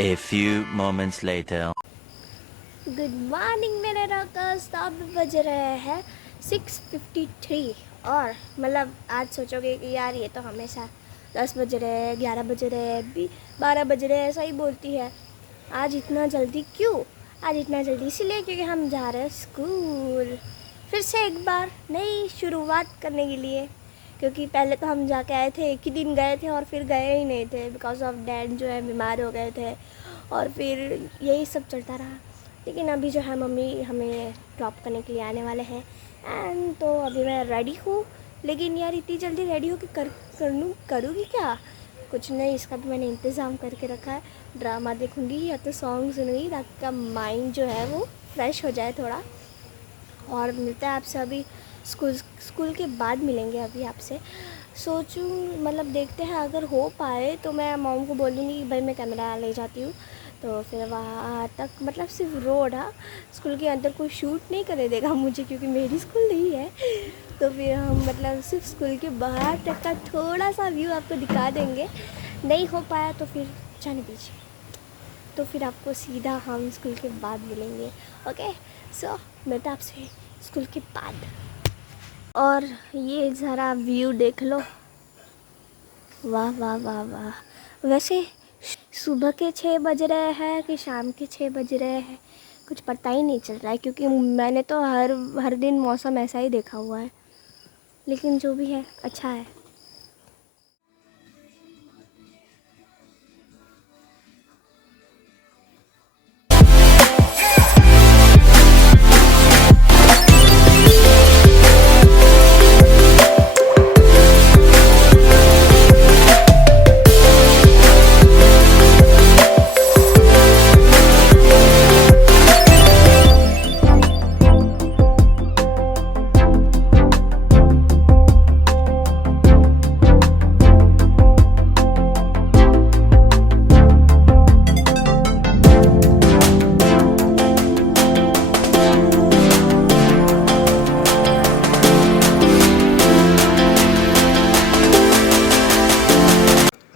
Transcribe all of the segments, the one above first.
A few moments later. Good morning मेरे rockers. तो अब बज रहे हैं 6:53 और मतलब आज सोचोगे कि यार ये तो हमेशा 10 बज रहे हैं, 11 बज रहे हैं, 12 बज रहे हैं, ऐसा ही बोलती है। आज इतना जल्दी क्यों? आज इतना जल्दी इसलिए क्योंकि हम जा रहे हैं स्कूल फिर से एक बार नई शुरुआत करने के लिए। क्योंकि पहले तो हम जाके आए थे, एक ही दिन गए थे और फिर गए ही नहीं थे बिकॉज ऑफ डैड जो है बीमार हो गए थे और फिर यही सब चलता रहा। लेकिन अभी जो है मम्मी हमें ड्रॉप करने के लिए आने वाले हैं एंड तो अभी मैं रेडी हूँ। लेकिन यार इतनी जल्दी रेडी हो कि करूँगी क्या? कुछ नहीं, इसका भी मैंने इंतज़ाम करके रखा है। ड्रामा देखूँगी या तो सॉन्ग सुनूँगी ताकि का माइंड जो है वो फ्रेश हो जाए थोड़ा। और मिलता है आपसे अभी स्कूल के बाद मिलेंगे अभी आपसे। सोचूं मतलब देखते हैं, अगर हो पाए तो मैं मॉम को बोल दूँगी कि भाई मैं कैमरा ले जाती हूँ। तो फिर वहाँ तक मतलब सिर्फ रोड, हाँ, स्कूल के अंदर कोई शूट नहीं करने देगा मुझे क्योंकि मेरी स्कूल नहीं है। तो फिर हम मतलब सिर्फ स्कूल के बाहर तक का थोड़ा सा व्यू आपको दिखा देंगे। नहीं हो पाया तो फिर जाने दीजिए, तो फिर आपको सीधा हम स्कूल के बाद मिलेंगे। ओके, सो मिलता आपसे स्कूल के बाद। और ये ज़रा व्यू देख लो, वाह वाह वाह वाह। वैसे सुबह के 6 बज रहे हैं कि शाम के 6 बज रहे हैं कुछ पता ही नहीं चल रहा है क्योंकि मैंने तो हर दिन मौसम ऐसा ही देखा हुआ है। लेकिन जो भी है अच्छा है।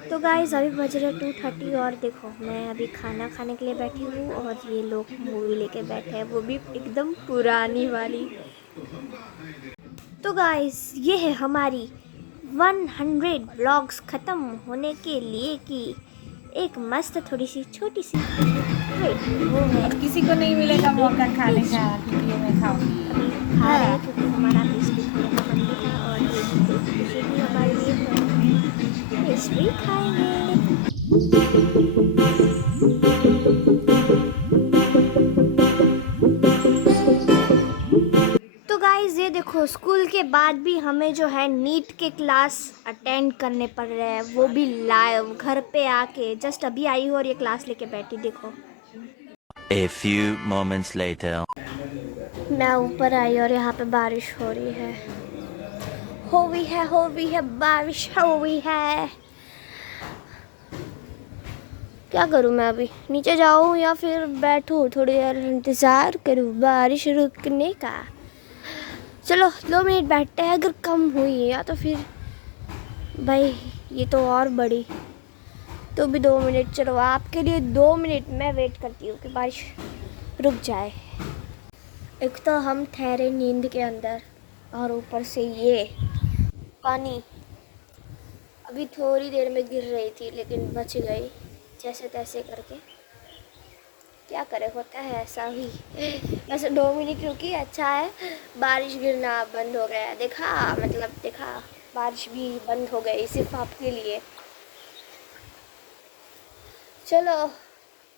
तो गाइस अभी बज रहे 2:30 और देखो मैं अभी खाना खाने के लिए बैठी हूँ और ये लोग मूवी लेके बैठे हैं, वो भी एकदम पुरानी वाली। तो गाइस ये है हमारी 100 ब्लॉग्स ख़त्म होने के लिए की एक मस्त थोड़ी सी छोटी सी वेट, वो है किसी को नहीं मिलेगा मौका खाने का क्योंकि ये मैं खाऊंगी। अभी खा रहे हैं क्योंकि हमारा पेस्ट्री खाने का मन भी है और ये खुशी भी हमारे लिए है, पेस्ट्री खाएंगे। तो गाइस ये देखो स्कूल के बाद भी हमें जो है नीट के क्लास अटेंड करने पड़ रहे हैं, वो भी लाइव घर पे आके। जस्ट अभी आई हूँ और ये क्लास लेके बैठी, देखो। A few moments later. मैं ऊपर आई और यहाँ पे बारिश हो रही है, हो रही है बारिश हो रही है। क्या करूँ मैं? अभी नीचे जाऊँ या फिर बैठूँ थोड़ी देर इंतज़ार करूँ बारिश रुकने का? चलो 2 मिनट बैठते हैं, अगर कम हुई या तो फिर भाई ये तो और बड़ी, तो भी 2 मिनट। चलो आपके लिए 2 मिनट मैं वेट करती हूँ कि बारिश रुक जाए। एक तो हम ठहरे नींद के अंदर और ऊपर से ये पानी अभी थोड़ी देर में गिर रही थी लेकिन बच गई जैसे तैसे करके। क्या करे, होता है ऐसा ही। वैसे 2 मिनट रुकी, अच्छा है बारिश गिरना बंद हो गया। देखा बारिश भी बंद हो गई सिर्फ आपके लिए। चलो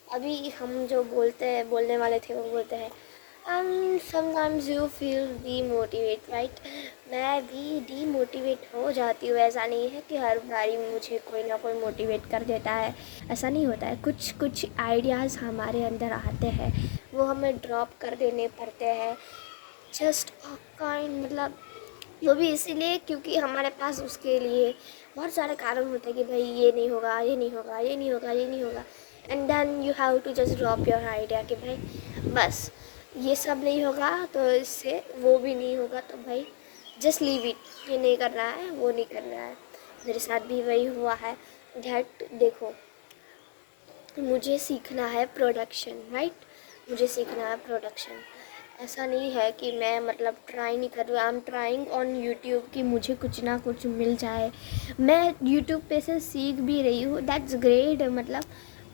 अभी हम जो बोलने वाले थे वो बोलते हैं। Sometimes you feel demotivate, right? मैं भी डीमोटिवेट हो जाती हूँ। ऐसा नहीं है कि हर बारी मुझे कोई ना कोई मोटिवेट कर देता है, ऐसा नहीं होता है। कुछ कुछ आइडियाज़ हमारे अंदर आते हैं, वो हमें ड्रॉप कर देने पड़ते हैं। जस्ट काइंड मतलब वो भी इसीलिए क्योंकि हमारे पास उसके लिए बहुत सारे कारण होते हैं कि भाई ये नहीं होगा, ये नहीं होगा, ये नहीं होगा, ये नहीं होगा। And then you have to just drop your idea कि भाई बस ये सब नहीं होगा तो इससे वो भी नहीं होगा, तो भाई जस्ट लीव इट। ये नहीं करना है, वो नहीं करना है। मेरे साथ भी वही हुआ है। दैट देखो मुझे सीखना है प्रोडक्शन, राइट। मुझे सीखना है प्रोडक्शन। ऐसा नहीं है कि मैं मतलब ट्राई नहीं कर रही, I am trying on YouTube कि मुझे कुछ ना कुछ मिल जाए। मैं यूट्यूब पे से सीख भी रही हूँ, दैट्स ग्रेट। मतलब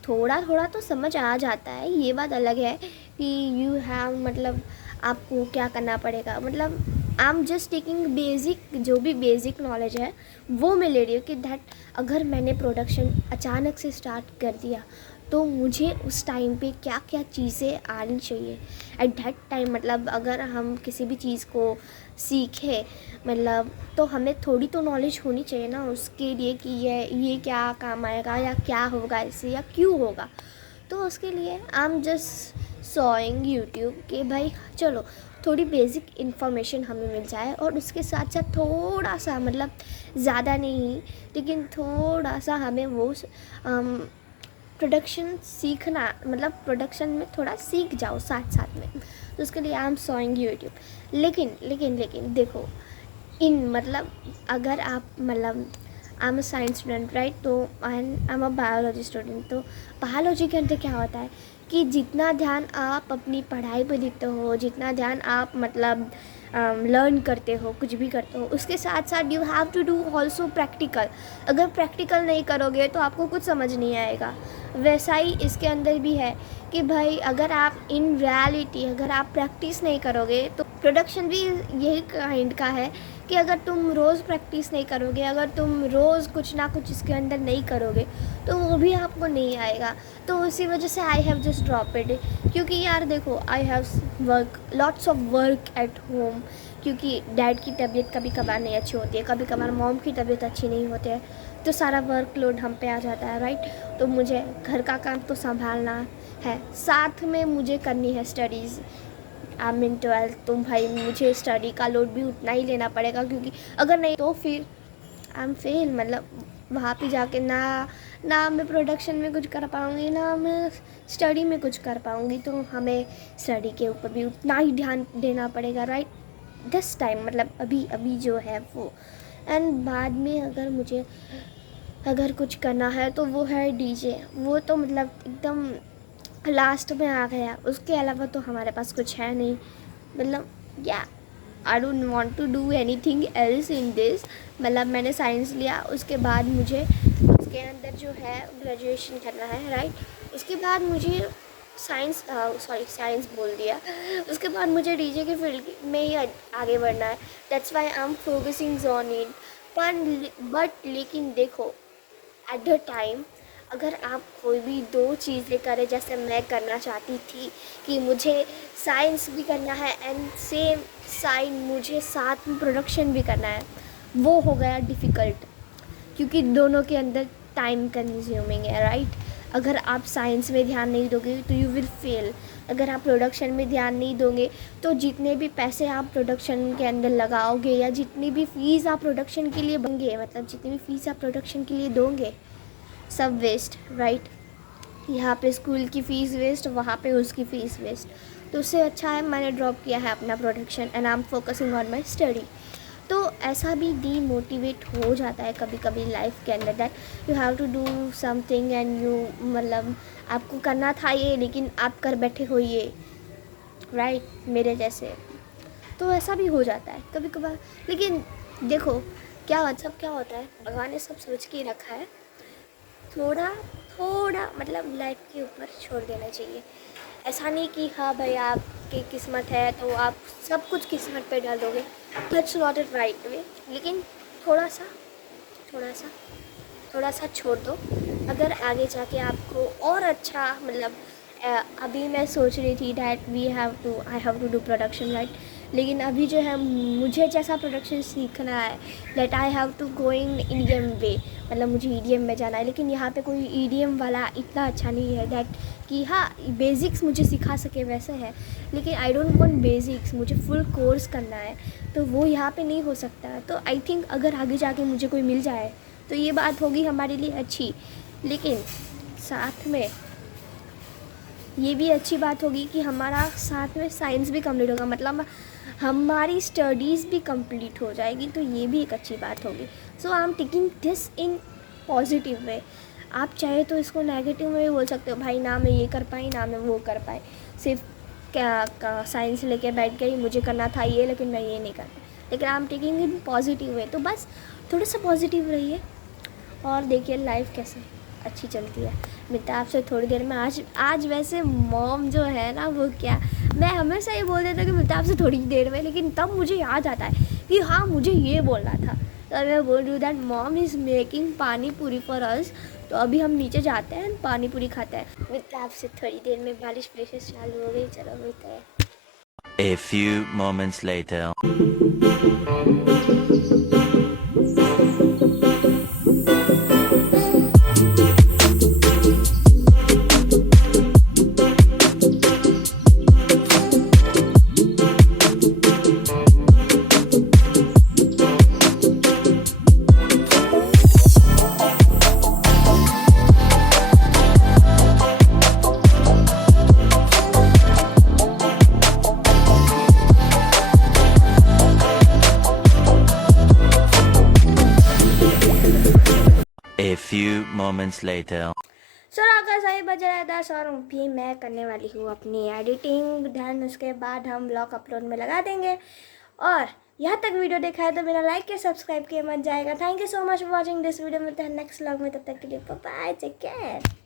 थोड़ा थोड़ा तो समझ आ जाता है, ये बात अलग है कि यू हैव मतलब आपको क्या करना पड़ेगा। मतलब I am just taking basic, जो भी बेसिक नॉलेज है वो मैं ले रही हूँ कि दैट अगर मैंने प्रोडक्शन अचानक से स्टार्ट कर दिया तो मुझे उस टाइम पे क्या क्या चीज़ें आनी चाहिए एट दैट टाइम। मतलब अगर हम किसी भी चीज़ को सीखें मतलब तो हमें थोड़ी तो नॉलेज होनी चाहिए ना उसके लिए कि ये क्या काम आएगा या क्या होगा इससे या क्यों होगा। तो उसके लिए I am just sawing YouTube कि भाई चलो थोड़ी बेसिक इन्फॉर्मेशन हमें मिल जाए और उसके साथ साथ थोड़ा सा मतलब ज़्यादा नहीं लेकिन थोड़ा सा हमें वो प्रोडक्शन सीखना, मतलब प्रोडक्शन में थोड़ा सीख जाओ साथ साथ में। तो उसके लिए आई एम सॉइंग यूट्यूब। लेकिन देखो इन मतलब अगर आप मतलब I am a science student, right. तो I am a biology student. तो बायोलॉजी के अंदर क्या होता है कि जितना ध्यान आप अपनी पढ़ाई पे देते हो, जितना ध्यान आप मतलब लर्न करते हो, कुछ भी करते हो, उसके साथ साथ you have to do also practical. अगर प्रैक्टिकल नहीं करोगे तो आपको कुछ समझ नहीं आएगा। वैसा ही इसके अंदर भी है कि भाई अगर आप इन रियलिटी अगर आप प्रैक्टिस नहीं करोगे तो प्रोडक्शन भी यही काइंड का है कि अगर तुम रोज़ प्रैक्टिस नहीं करोगे, अगर तुम रोज़ कुछ ना कुछ इसके अंदर नहीं करोगे तो वो भी आपको नहीं आएगा। तो उसी वजह से I have just drop it. क्योंकि यार देखो I have work lots of work at home, क्योंकि डैड की तबीयत कभी कभार नहीं अच्छी होती है, कभी कभार मॉम की तबीयत अच्छी नहीं होती है, तो सारा वर्कलोड हम पे आ जाता है, राइट। तो मुझे घर का काम तो संभालना है, साथ में मुझे करनी है स्टडीज़। आई मीन 12th, तो भाई मुझे स्टडी का लोड भी उतना ही लेना पड़ेगा, क्योंकि अगर नहीं तो फिर आई एम फेल। मतलब वहाँ पे जाके ना मैं प्रोडक्शन में कुछ कर पाऊँगी, ना मैं स्टडी में कुछ कर पाऊँगी। तो हमें स्टडी के ऊपर भी उतना ही ध्यान देना पड़ेगा, राइट। दिस टाइम मतलब अभी जो है वो। एंड बाद में अगर मुझे अगर कुछ करना है तो वो है डीजे। वो तो मतलब एकदम लास्ट में आ गया, उसके अलावा तो हमारे पास कुछ है नहीं। मतलब या I don't want to do anything else in this. मतलब मैंने साइंस लिया, उसके बाद मुझे उसके अंदर जो है ग्रेजुएशन करना है, राइट। उसके बाद मुझे साइंस बोल दिया, उसके बाद मुझे डीजे की फील्ड में ही आगे बढ़ना है। That's why I am focusing on it. But लेकिन देखो एट द टाइम अगर आप कोई भी दो चीज़ लेकर है, जैसे मैं करना चाहती थी कि मुझे साइंस भी करना है एंड सेम साइड मुझे साथ में प्रोडक्शन भी करना है, वो हो गया डिफ़िकल्ट, क्योंकि दोनों के अंदर टाइम कंज्यूमिंग है, राइट। अगर आप साइंस में ध्यान नहीं दोगे तो यू विल फेल। अगर आप प्रोडक्शन में ध्यान नहीं दोगे तो जितने भी पैसे आप प्रोडक्शन के अंदर लगाओगे या जितनी भी फ़ीस आप प्रोडक्शन के लिए बंगे मतलब जितनी भी फ़ीस आप प्रोडक्शन के लिए दोगे सब वेस्ट, राइट। यहाँ पे स्कूल की फ़ीस वेस्ट, वहाँ पे उसकी फ़ीस वेस्ट। तो उससे अच्छा है मैंने ड्रॉप किया है अपना production and I am focusing on my study. तो ऐसा भी डीमोटिवेट हो जाता है कभी कभी लाइफ के अंदर, that you have to do something and you मतलब आपको करना था ये लेकिन आप कर बैठे हो ये, राइट, मेरे जैसे। तो ऐसा भी हो जाता है कभी कभार। लेकिन देखो क्या होता है, भगवान ने सब सोच के रखा है, थोड़ा थोड़ा मतलब लाइफ के ऊपर छोड़ देना चाहिए। ऐसा नहीं कि हाँ भाई आपकी किस्मत है तो आप सब कुछ किस्मत पे डाल दोगे, that's not it right way. लेकिन थोड़ा सा थोड़ा सा थोड़ा सा छोड़ दो, अगर आगे जाके आपको और अच्छा मतलब अभी मैं सोच रही थी that I have to do production, right. लेकिन अभी जो है मुझे जैसा प्रोडक्शन सीखना है that I have to go in EDM way, मतलब मुझे ईडीएम में जाना है। लेकिन यहाँ पे कोई ईडीएम वाला इतना अच्छा नहीं है दैट कि हाँ बेसिक्स मुझे सिखा सके, वैसे है। लेकिन आई डोंट वांट बेसिक्स, मुझे फुल कोर्स करना है, तो वो यहाँ पे नहीं हो सकता। तो आई थिंक अगर आगे जाके मुझे कोई मिल जाए तो ये बात होगी हमारे लिए अच्छी। लेकिन साथ में ये भी अच्छी बात होगी कि हमारा साथ में साइंस भी कंप्लीट होगा, मतलब हमारी स्टडीज़ भी कंप्लीट हो जाएगी, तो ये भी एक अच्छी बात होगी। So I am taking this in positive way. आप चाहे तो इसको नेगेटिव में भी बोल सकते हो, भाई ना मैं ये कर पाई ना मैं वो कर पाई, सिर्फ क्या साइंस लेके बैठ गई, मुझे करना था ये लेकिन मैं ये नहीं कर पाई। लेकिन आई एम टेकिंग इन पॉजिटिव वे, तो बस थोड़ा सा पॉजिटिव रहिए और देखिए लाइफ कैसे अच्छी चलती है। मिलता है आपसे थोड़ी देर में। आज वैसे मॉम जो है ना वो क्या, मैं हमेशा ये बोल देता हूँ कि मिलता है आपसे थोड़ी देर में, लेकिन तब मुझे याद आता है कि हाँ मुझे ये बोलना था, तो मैं बोल रही हूँ दैट मॉम इज़ मेकिंग पानी पूरी फॉर अस। तो अभी हम नीचे जाते हैं, पानी पूरी खाते हैं। मिलता है आपसे थोड़ी देर में। बारिश चालू हो गई, चलो मिलते हैं। A few moments later. A few moments later. सो रात का सही बज रहा है 10 और भी मैं करने वाली हूँ अपनी एडिटिंग। ध्यान उसके बाद हम ब्लॉग अपलोड में लगा देंगे। और यहाँ तक वीडियो देखा है तो बिना लाइक के सब्सक्राइब किए मत जाएगा। Thank you so much for watching this video. मिलते हैं नेक्स्ट व्लॉग में, तब तक के लिए बाय बाय, टेक केयर।